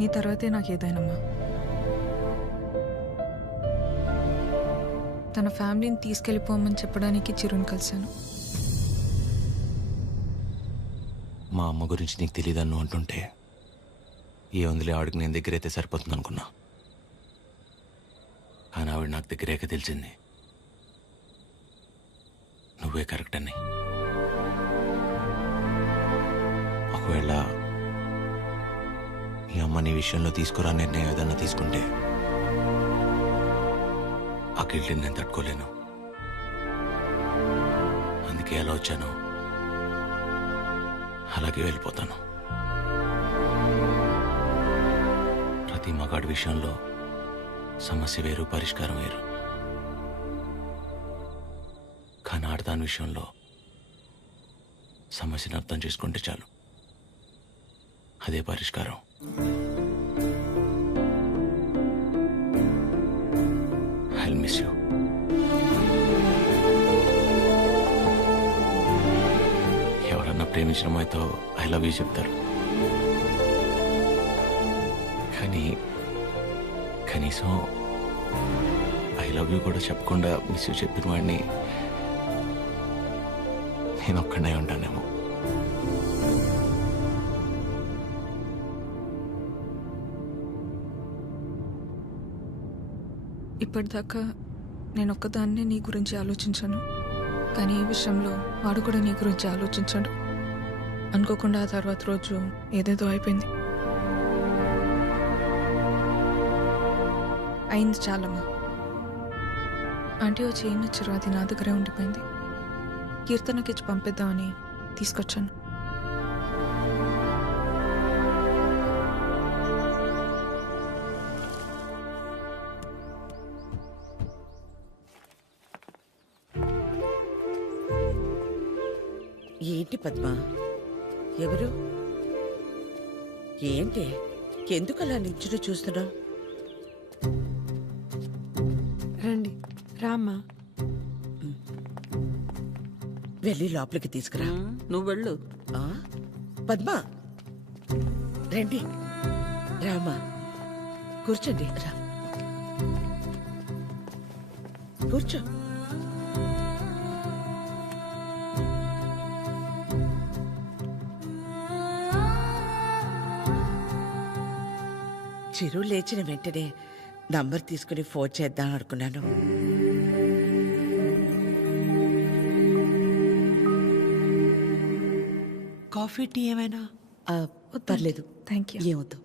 నీ తర్వాతే నాకేదైనమ్మా. తన ఫ్యామిలీని తీసుకెళ్ళిపోమని చెప్పడానికి చిరుని కలిశాను. మా అమ్మ గురించి నీకు తెలియదన్ను అంటుంటే ఏ ఉందిలే ఆవిడకి నేను దగ్గరైతే సరిపోతుంది అనుకున్నా. కానీ ఆవిడ నాకు దగ్గరేక తెలిసింది నువ్వే కరెక్ట్ అని. ఒకవేళ మీ అమ్మ నీ విషయంలో తీసుకురా నిర్ణయం ఏదన్నా తీసుకుంటే ఆ గిల్ట్ని నేను తట్టుకోలేను. అందుకే ఎలా వచ్చాను అలాగే వెళ్ళిపోతాను. ప్రతి మగాడి విషయంలో సమస్య వేరు, పరిష్కారం వేరు. కానీ ఆడదాని విషయంలో సమస్యను అర్థం చేసుకుంటే చాలు, అదే పరిష్కారం. I miss you. ఎవరన్నా ప్రేమించిన అమ్మాయితో ఐ లవ్ యూ చెప్తారు, కానీ కనీసం ఐ లవ్ యూ కూడా చెప్పకుండా మిస్ యూ చెప్పిన వాడిని నేను ఒక్కడే ఉంటానేమో. ఇప్పటిదాకా నేను ఒక్కదాన్నే నీ గురించి ఆలోచించాను, కానీ ఈ విషయంలో వాడు కూడా నీ గురించి ఆలోచించాడు. అనుకోకుండా ఆ తర్వాత రోజు ఏదేదో అయిపోయింది. అయింది చాలమ్మా. ఆంటీ వచ్చి ఏం నచ్చారు, అది నా దగ్గరే ఉండిపోయింది. కీర్తనకి ఇచ్చి పంపిద్దామని తీసుకొచ్చాను. ఏంటి పద్మా, ఎవరు? ఏంటి, ఎందుకు అలా నించుని చూస్తున్నావు? రండి, రామ్మా. వెళ్ళి లోపలికి తీసుకురా. నువ్వు వెళ్ళు. పద్మా రండి, రామా కూర్చోండి. రా కూర్చో. చిరు లేచిన వెంటనే నంబర్ తీసుకుని ఫోన్ చేద్దాం అనుకున్నాను. కాఫీ టీ ఏమైనా? పర్లేదు, థ్యాంక్ యూ. ఏమవుతు.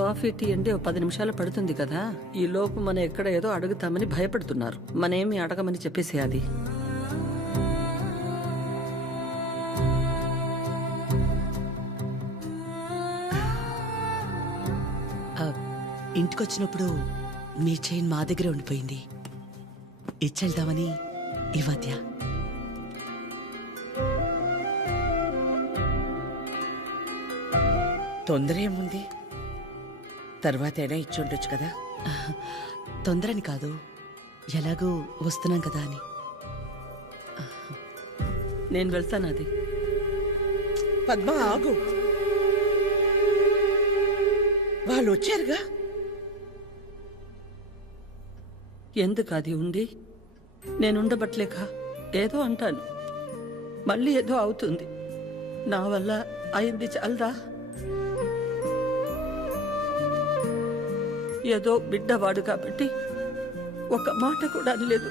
కాఫీ టీ అంటే 10 నిమిషాలు పడుతుంది కదా. ఈ లోపు మనం ఎక్కడ ఏదో అడుగుతామని భయపడుతున్నారు. మనేమి అడగమని చెప్పేసి అది. ఇంటికొచ్చినప్పుడు మీ చైన్ మా దగ్గరే ఉండిపోయింది, ఇచ్చేద్దామని ఈ మధ్య. తొందర ఏముంది, తర్వాత అయినా ఇచ్చుండొచ్చు కదా. తొందరని కాదు, ఎలాగూ వస్తున్నాం కదా అని. నేను వెళ్తాను అది. పద్మ ఆగు, వాళ్ళు వచ్చారుగా. ఎందుకు అది ఉండి నేనుండబట్లేక ఏదో అంటాను, మళ్ళీ ఏదో అవుతుంది. నా వల్ల అయింది చాలదా? ఏదో బిడ్డవాడు కాబట్టి ఒక మాట కూడా అనలేదు.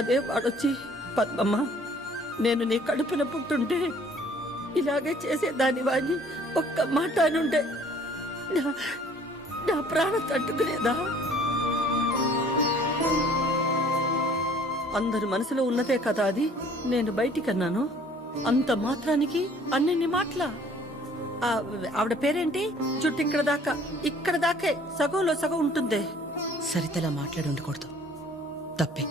అదే వాడొచ్చి పద్మమ్మ నేను నీ కడుపున పుట్టుంటే ఇలాగే చేసేదాని వాడిని ఒక్క మాట అనుండే నా ప్రాణం తట్టుకునేదా? అందరి మనసులో ఉన్నదే కదా అది. నేను బయటికన్నాను, అంత మాత్రానికి అన్నెన్ని మాటలా? ఆవిడ పేరేంటి? జుట్టు ఇక్కడ దాకే సగంలో సగం ఉంటుందే. సరితలా మాట్లాడి ఉండకూడదు, తప్పే.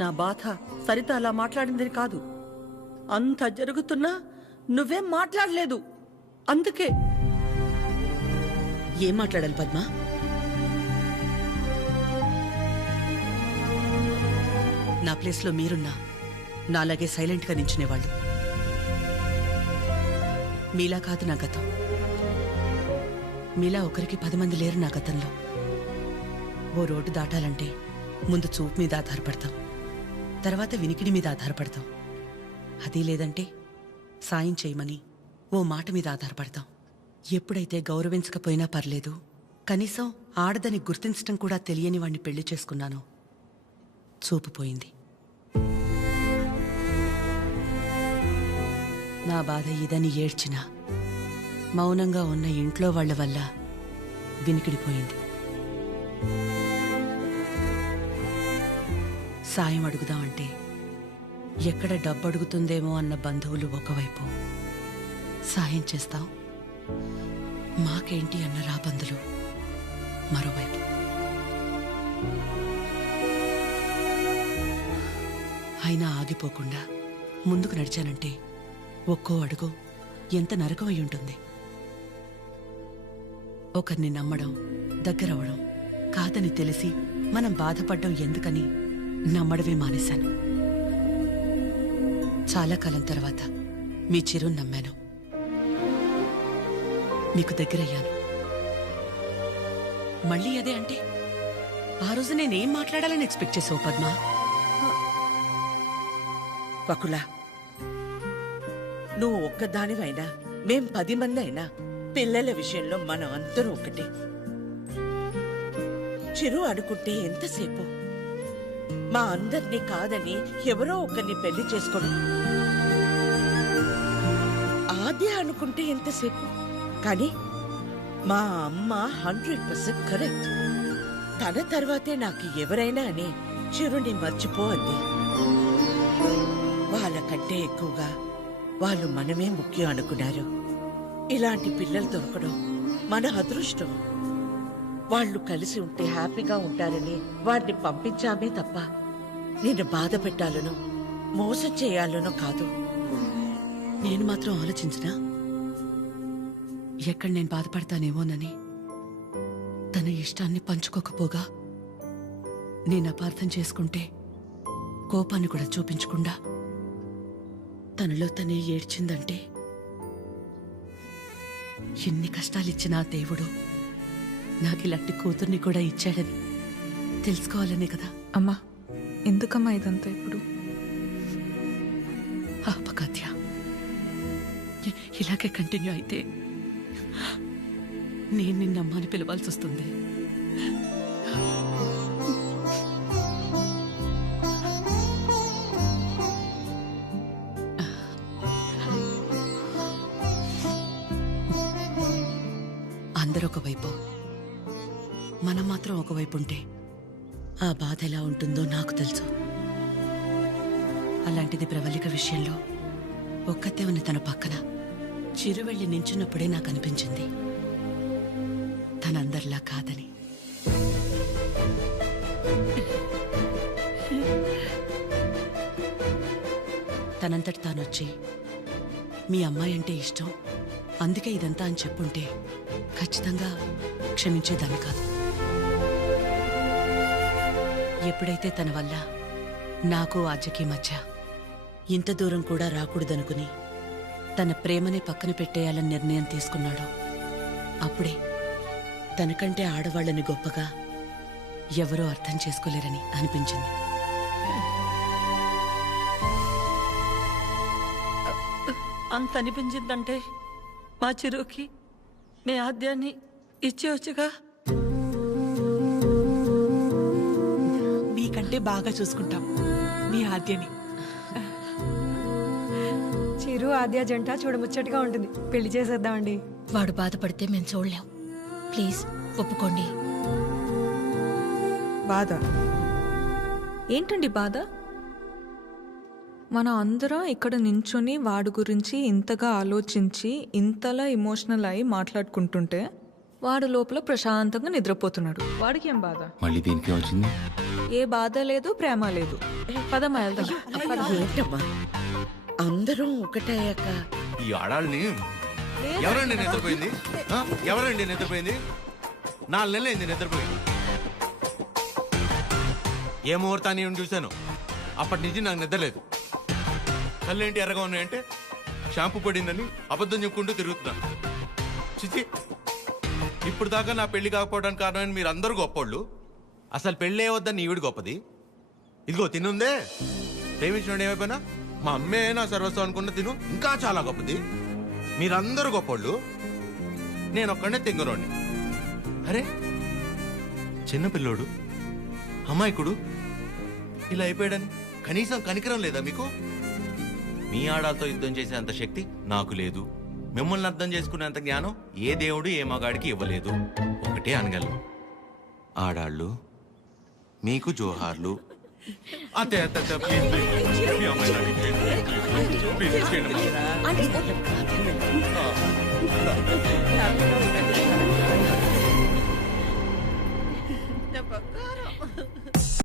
నా బాధ సరిత అలా మాట్లాడింది కాదు. అంత జరుగుతున్నా నువ్వేం మాట్లాడలేదు, అందుకే. ఏం మాట్లాడాలి పద్మా? నా ప్లేస్లో మీరున్నా నాలాగే సైలెంట్గా నించునేవాళ్ళు. మీలా కాదు నా గతం. మీలా ఒకరికి 10 మంది లేరు నా గతంలో. ఓ రోడ్డు దాటాలంటే ముందు చూపు మీద ఆధారపడతాం, తర్వాత వినికిడి మీద ఆధారపడతాం. అది లేదంటే సాయం చేయమని ఓ మాట మీద ఆధారపడతాం. ఎప్పుడైతే గౌరవించకపోయినా పర్లేదు, కనీసం ఆడదని గుర్తించటం కూడా తెలియని వాణ్ణి పెళ్లి చేసుకున్నానో చూపు పోయింది. నా బాధ ఇదని ఏడ్చినా మౌనంగా ఉన్న ఇంట్లో వాళ్ల వల్ల వినికిడిపోయింది. సాయం అడుగుదామంటే ఎక్కడ డబ్బు అడుగుతుందేమో అన్న బంధువులు ఒకవైపు, సాయం చేస్తాం మాకేంటి అన్న రాబందులు మరోవైపు. అయినా ఆగిపోకుండా ముందుకు నడిచానంటే ఒక్కో అడుగు ఎంత నరకమై ఉంటుంది. ఒకరిని నమ్మడం, దగ్గరవడం కాదని తెలిసి మనం బాధపడ్డం ఎందుకని నమ్మడమే మానేశాను. చాలా కాలం తర్వాత మీ చిరుని నమ్మాను, మీకు దగ్గరయ్యాను. మళ్ళీ అదే అంటే ఆ రోజు నేనేం మాట్లాడాలని ఎక్స్పెక్ట్ చేసావు పద్మా? వకుల, నువ్వు ఒక్కదానివైనా మేం 10 మంది అయినా పిల్లల విషయంలో మనం అందరూ ఒకటే. చిరు అనుకుంటే ఎంతసేపు మా అందరినీ కాదని ఎవరో ఒకరిని పెళ్లి చేసుకోవడం. ఆద్య అనుకుంటే ఎంతసేపు, కానీ మా అమ్మ 100% కరెక్ట్. తన తర్వాతే నాకు ఎవరైనా అని చిరుని మర్చిపో అంది. వాళ్ళకంటే ఎక్కువగా వాళ్ళు మనమే ముఖ్యం అనుకున్నారు. ఇలాంటి పిల్లలు దొరకడం మన అదృష్టం. వాళ్ళు కలిసి ఉంటే హ్యాపీగా ఉంటారని వాడిని పంపించామే తప్ప నిన్ను బాధ పెట్టాలనో మోసం చేయాలనో కాదు. నేను మాత్రం ఆలోచించినా ఎక్కడ నేను బాధపడతానేమోనని. తన ఇష్టాన్ని పంచుకోకపోగా నేను అపార్థం చేసుకుంటే కోపాన్ని కూడా చూపించకుండా తనలో తనే ఏడ్చిందంటే ఎన్ని కష్టాలిచ్చినా దేవుడు నాకు ఇలాంటి కూతుర్ని కూడా ఇచ్చాడని తెలుసుకోవాలనే కదా. అమ్మా, ఎందుకమ్మా ఇదంతా ఇప్పుడు? ఆపకాత్య, ఇలాగే కంటిన్యూ అయితే నేను నిన్నమ్మని పిలవాల్సి వస్తుంది. అందరూ ఒకవైపు, మనం మాత్రం ఒకవైపు ఉంటే ఆ బాధ ఎలా ఉంటుందో నాకు తెలుసు. అలాంటిది ప్రవళిక విషయంలో ఒక్కతే ఉన్న తన పక్కన చిరు వెళ్ళి నించున్నప్పుడే నాకు అనిపించింది తనందరిలా కాదని. తనంతటి తానొచ్చి మీ అమ్మాయి అంటే ఇష్టం, అందుకే ఇదంతా అని చెప్పుంటే ఖచ్చితంగా క్షమించేదాన్ని కాదు. ఎప్పుడైతే తన వల్ల నాకు ఆజ్యకి మధ్య ఇంత దూరం కూడా రాకూడదనుకుని తన ప్రేమనే పక్కన పెట్టేయాలని నిర్ణయం తీసుకున్నాడో అప్పుడే తనకంటే ఆడవాళ్ళని గొప్పగా ఎవరూ అర్థం చేసుకోలేరని అనిపించింది. అంత అనిపించిందంటే మా చిరుకి మీ ఆద్యాన్ని ఇచ్చేవచ్చుగా. మీకంటే బాగా చూసుకుంటాం మీ ఆద్యని. చిరు ఆద్య జంట చూడముచ్చటగా ఉంటుంది. పెళ్లి చేసేద్దామండి. వాడు బాధపడితే మేము చూడలేం. ప్లీజ్ ఒప్పుకోండి. బాధ ఏంటండి బాధ? మనం అందరం ఇక్కడ నించొని వాడి గురించి ఇంతగా ఆలోచించి ఇంతలా ఎమోషనల్ అయి మాట్లాడుకుంటుంటే వాడు లోపల ప్రశాంతంగా నిద్రపోతున్నాడు. వాడికి ఏం బాధ? మళ్ళీ దీనికి వచ్చింది. ఏ బాధ లేదు, ప్రేమ లేదు. పదమ్మా వెళ్దాం. ఏంటమ్మా అందరం ఒకటయ్యాక ఈ ఆడాళ్ళని ఎవరండి నిద్రపోయింది? ఎవరండి నిద్రపోయింది? 4 నెలలైంది నిద్రపోయింది. ఏ ముహూర్తాన్ని చూశాను, అప్పటి నుంచి నాకు నిద్రలేదు. కళ్ళేంటి ఎర్రగా ఉన్నాయంటే షాంపూ పడిందని అబద్ధం చెప్పుకుంటూ తిరుగుతున్నాను. చిచి, ఇప్పుడు దాకా నా పెళ్లి కాకపోవడానికి కారణమైన మీరు అందరూ గొప్పోళ్ళు. అసలు పెళ్ళే వద్దని ఈవిడ గొప్పది. ఇదిగో తినుందే, ప్రేమించిన ఏమైపోయినా మా అమ్మే నా సర్వస్వం అనుకున్న తిను ఇంకా చాలా గొప్పది. మీరందరూ గొప్పోళ్ళు, నేను ఒక్కడే తెంగరోణ్ణి. అరే చిన్నపిల్లోడు, అమాయకుడు ఇలా అయిపోయాడని కనీసం కనికరం లేదా మీకు? మీ ఆడాలతో యుద్ధం చేసేంత శక్తి నాకు లేదు. మిమ్మల్ని అర్థం చేసుకునేంత జ్ఞానం ఏ దేవుడు ఏ మగాడికి ఇవ్వలేదు. ఒకటే అనగలను, ఆడాళ్ళు మీకు జోహార్లు. అత్తే అత్తే అత్తే, ప్లీజ్ ప్లీజ్, మీ అమ్మాయి నాకు ప్లీజ్ ప్లీజ్ ఇచ్చేయండి. హ్యాపీగా ఉండండి.